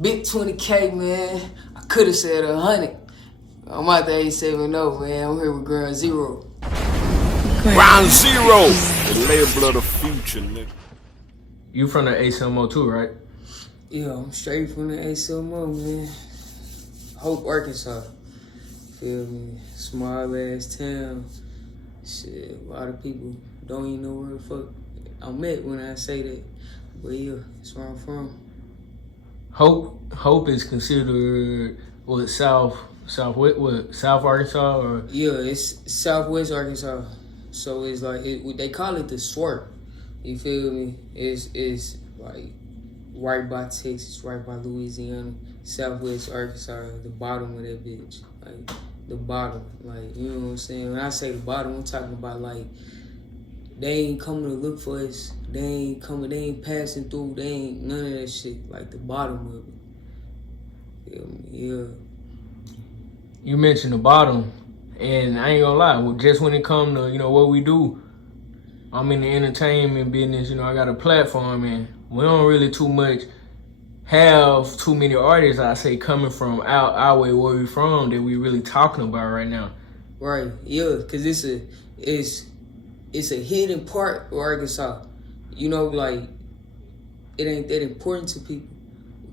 Big 20K, man. I could have said 100. I'm out there 870, man. I'm here with Ground Zero. Ground Zero, the label of the future, nigga. You from the ASMO too, right? Yeah, I'm straight from the ASMO, man. Hope, Arkansas. Feel me? Small ass town. Shit, a lot of people don't even know where the fuck I'm at when I say that. But yeah, that's where I'm from. Hope is considered South Arkansas or? Yeah, it's Southwest Arkansas. So it's like they call it the Swirl. You feel me? It's like right by Texas, right by Louisiana, Southwest Arkansas, the bottom of that bitch. Like the bottom. Like, you know what I'm saying? When I say the bottom, I'm talking about like they ain't coming to look for us. They ain't passing through. They ain't none of that shit. Like the bottom of it. Feel me? Yeah. You mentioned the bottom, and I ain't gonna lie. Just when it come to what we do, I'm in the entertainment business. I got a platform, and we don't really have too many artists. I say coming from our way where we from that we really talking about right now. Right. Yeah. Cause it's a hidden part of Arkansas. Like it ain't that important to people.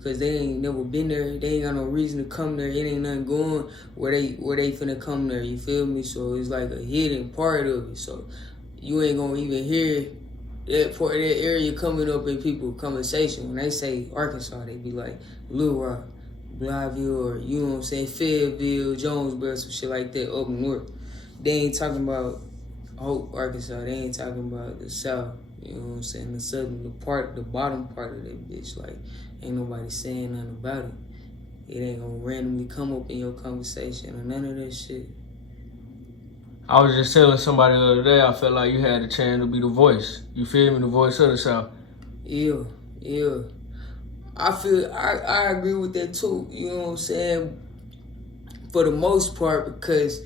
Cause they ain't never been there. They ain't got no reason to come there. It ain't nothing going where they finna come there. You feel me? So it's like a hidden part of it. So you ain't gonna even hear that part of that area coming up in people's conversation. When they say Arkansas, they be like Little Rock, Blytheville, or you know what I'm saying, Fayetteville, Jonesboro, some shit like that up north. They ain't talking about Hope, Arkansas. They ain't talking about the South. You know what I'm saying? The southern, the bottom part of that bitch. Like, ain't nobody saying nothing about it. It ain't gonna randomly come up in your conversation or none of that shit. I was just telling somebody the other day, I felt like you had a chance to be the voice. You feel me? The voice of the South. Yeah. I agree with that too. You know what I'm saying? For the most part, because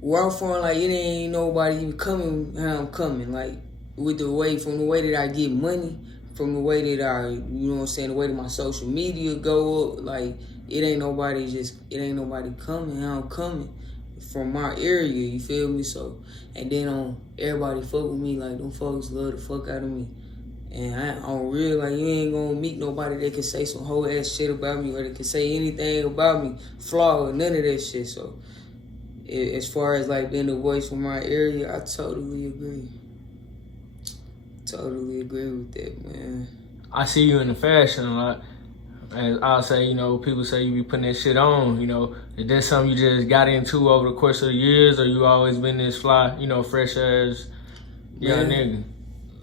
where I'm from, like, it ain't nobody even coming how I'm coming. Like, from the way that I get money, from the way that the way that my social media go up, like, it ain't nobody coming how I'm coming from my area, you feel me? So, and then everybody fuck with me, like, them folks love the fuck out of me. And on real, like, you ain't gonna meet nobody that can say some whole ass shit about me or that can say anything about me, flaw or none of that shit. So, as far as like being the voice from my area, I totally agree. Totally agree with that, man. I see you in the fashion a lot. As I say, people say you be putting that shit on, Is that something you just got into over the course of the years, or you always been this fly, fresh ass young nigga?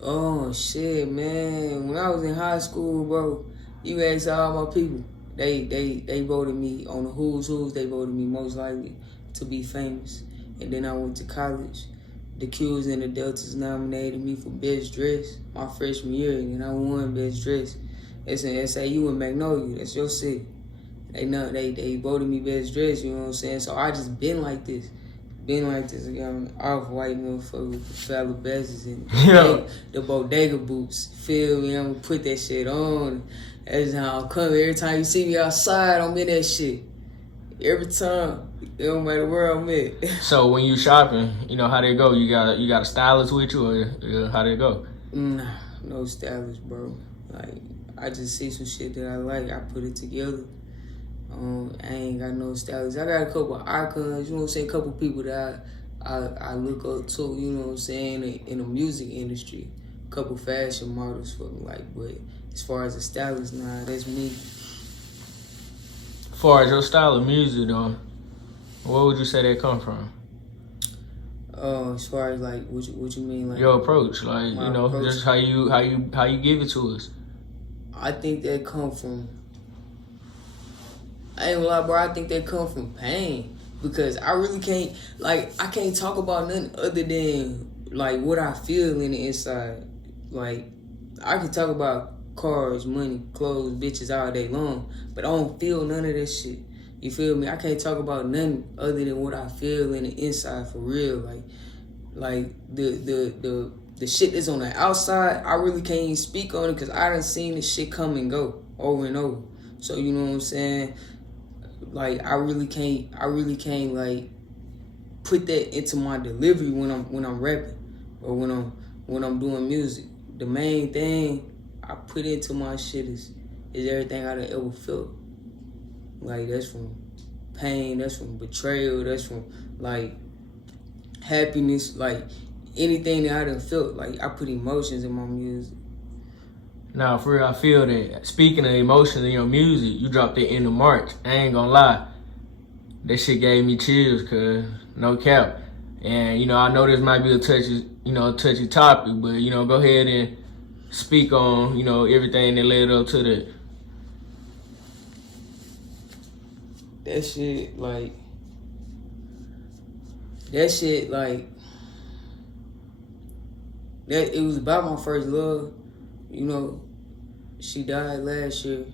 Oh, shit, man. When I was in high school, bro, you asked all my people. They voted me on the Who's Who's. They voted me most likely to be famous. And then I went to college. The Q's and the Deltas nominated me for Best Dress my freshman year, and I won Best Dress. It's in SAU in Magnolia. That's your city. They voted me Best Dress, you know what I'm saying? So I just been like this. Again, off-white motherfucker with the fella bezes and the bodega boots. Feel me? I'm gonna put that shit on. That's how I'm coming. Every time you see me outside, I'm in that shit. Every time. It don't matter where I'm at. So when you shopping, how they go? You got a stylist with you, or how they go? Nah, no stylist, bro. Like, I just see some shit that I like. I put it together. I ain't got no stylist. I got a couple of icons, you know what I'm saying? A couple of people that I look up to, you know what I'm saying, in the music industry. A couple fashion models for me, like, but as far as a stylist, nah, that's me. As far as your style of music, though, where would you say that come from? As far as like what you mean, like your approach, like approach. Just how you give it to us. I think that come from. I ain't gonna lie, bro. I think that come from pain because I really can't I can't talk about nothing other than like what I feel in the inside. Like I can talk about cars, money, clothes, bitches all day long, but I don't feel none of that shit. You feel me? I can't talk about nothing other than what I feel in the inside for real. Like the shit that's on the outside, I really can't even speak on it because I done seen this shit come and go. over and over. So you know what I'm saying? Like I really can't like put that into my delivery when I'm rapping or when I'm doing music. The main thing I put into my shit is everything I done ever felt. Like that's from pain, that's from betrayal, that's from like happiness, like anything that I done felt. Like I put emotions in my music. Now, for real, I feel that. Speaking of emotions in your music, you dropped it in March. I ain't gonna lie. That shit gave me chills, cuz, no cap. And, you know, I know this might be a touchy topic, but, you know, go ahead and speak on, you know, everything that led up to that. That shit, like, it was about my first love, you know. She died last year.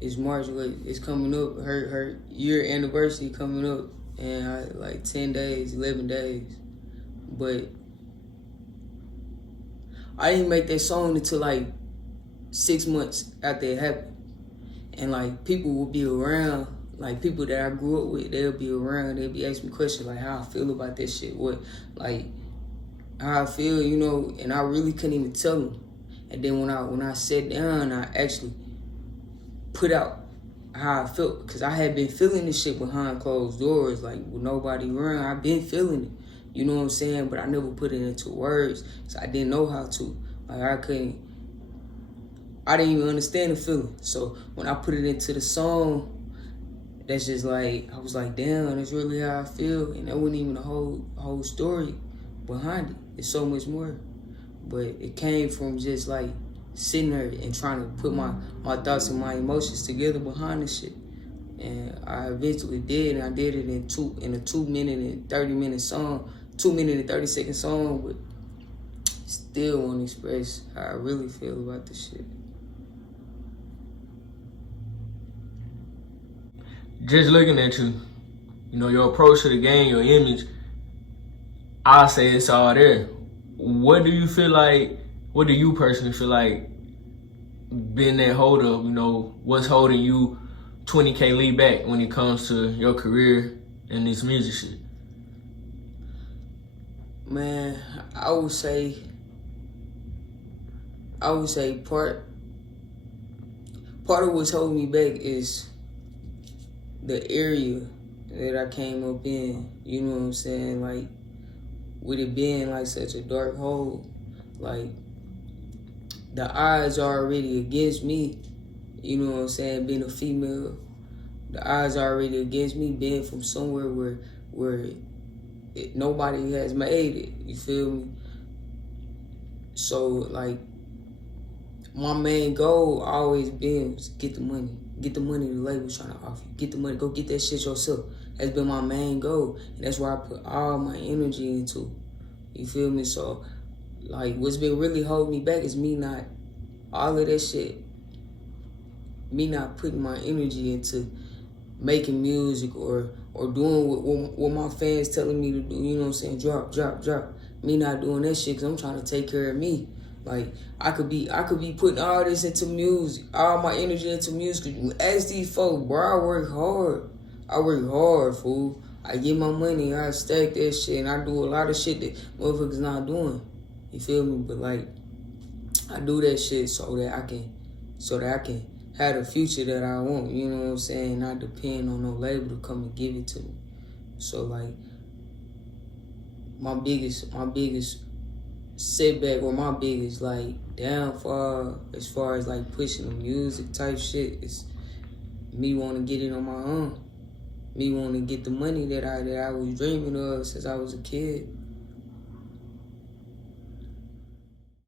It's March, it's coming up, her year anniversary coming up, and like 10 days, 11 days. But I didn't make that song until like 6 months after it happened. And like people will be around, like people that I grew up with, they'll be around, they'll be asking me questions like how I feel about this shit, how I feel, you know, and I really couldn't even tell them. And then when I sat down, I actually put out how I felt, because I had been feeling this shit behind closed doors, like with nobody around. I've been feeling it, you know what I'm saying? But I never put it into words, so I didn't know how to. Like I didn't even understand the feeling. So when I put it into the song, that's just like, I was like, damn, that's really how I feel. And that wasn't even the whole story behind it. It's so much more. But it came from just like sitting there and trying to put my thoughts and my emotions together behind this shit. And I eventually did, and I did it in a 2 minute and 30 song, 2 minute and 30 second song, but still want to express how I really feel about this shit. Just looking at you, you know, your approach to the game, your image, I say it's all there. What do you personally feel like been that hold up, you know, what's holding you 20K Lee back when it comes to your career and this music shit? Man, I would say part of what's holding me back is the area that I came up in, you know what I'm saying? Like, with it being like such a dark hole, like the odds are already against me, you know what I'm saying, being a female. The odds are already against me being from somewhere where nobody has made it, you feel me? So like my main goal always been was get the money the label's trying to offer you. Get the money, go get that shit yourself. That's been my main goal, and that's where I put all my energy into. You feel me? So, like, what's been really holding me back is me not putting my energy into making music or doing what my fans telling me to do. You know what I'm saying? Drop. Me not doing that shit because I'm trying to take care of me. Like, I could be putting all this into music, all my energy into music. Ask these folks, bro, I work hard, fool. I get my money, I stack that shit, and I do a lot of shit that motherfuckers not doing. You feel me? But like, I do that shit so that I can have the future that I want. You know what I'm saying? Not depend on no label to come and give it to me. So like, my biggest setback or my biggest like downfall as far as like pushing the music type shit is me wanting to get it on my own. Me wanting to get the money that I was dreaming of since I was a kid.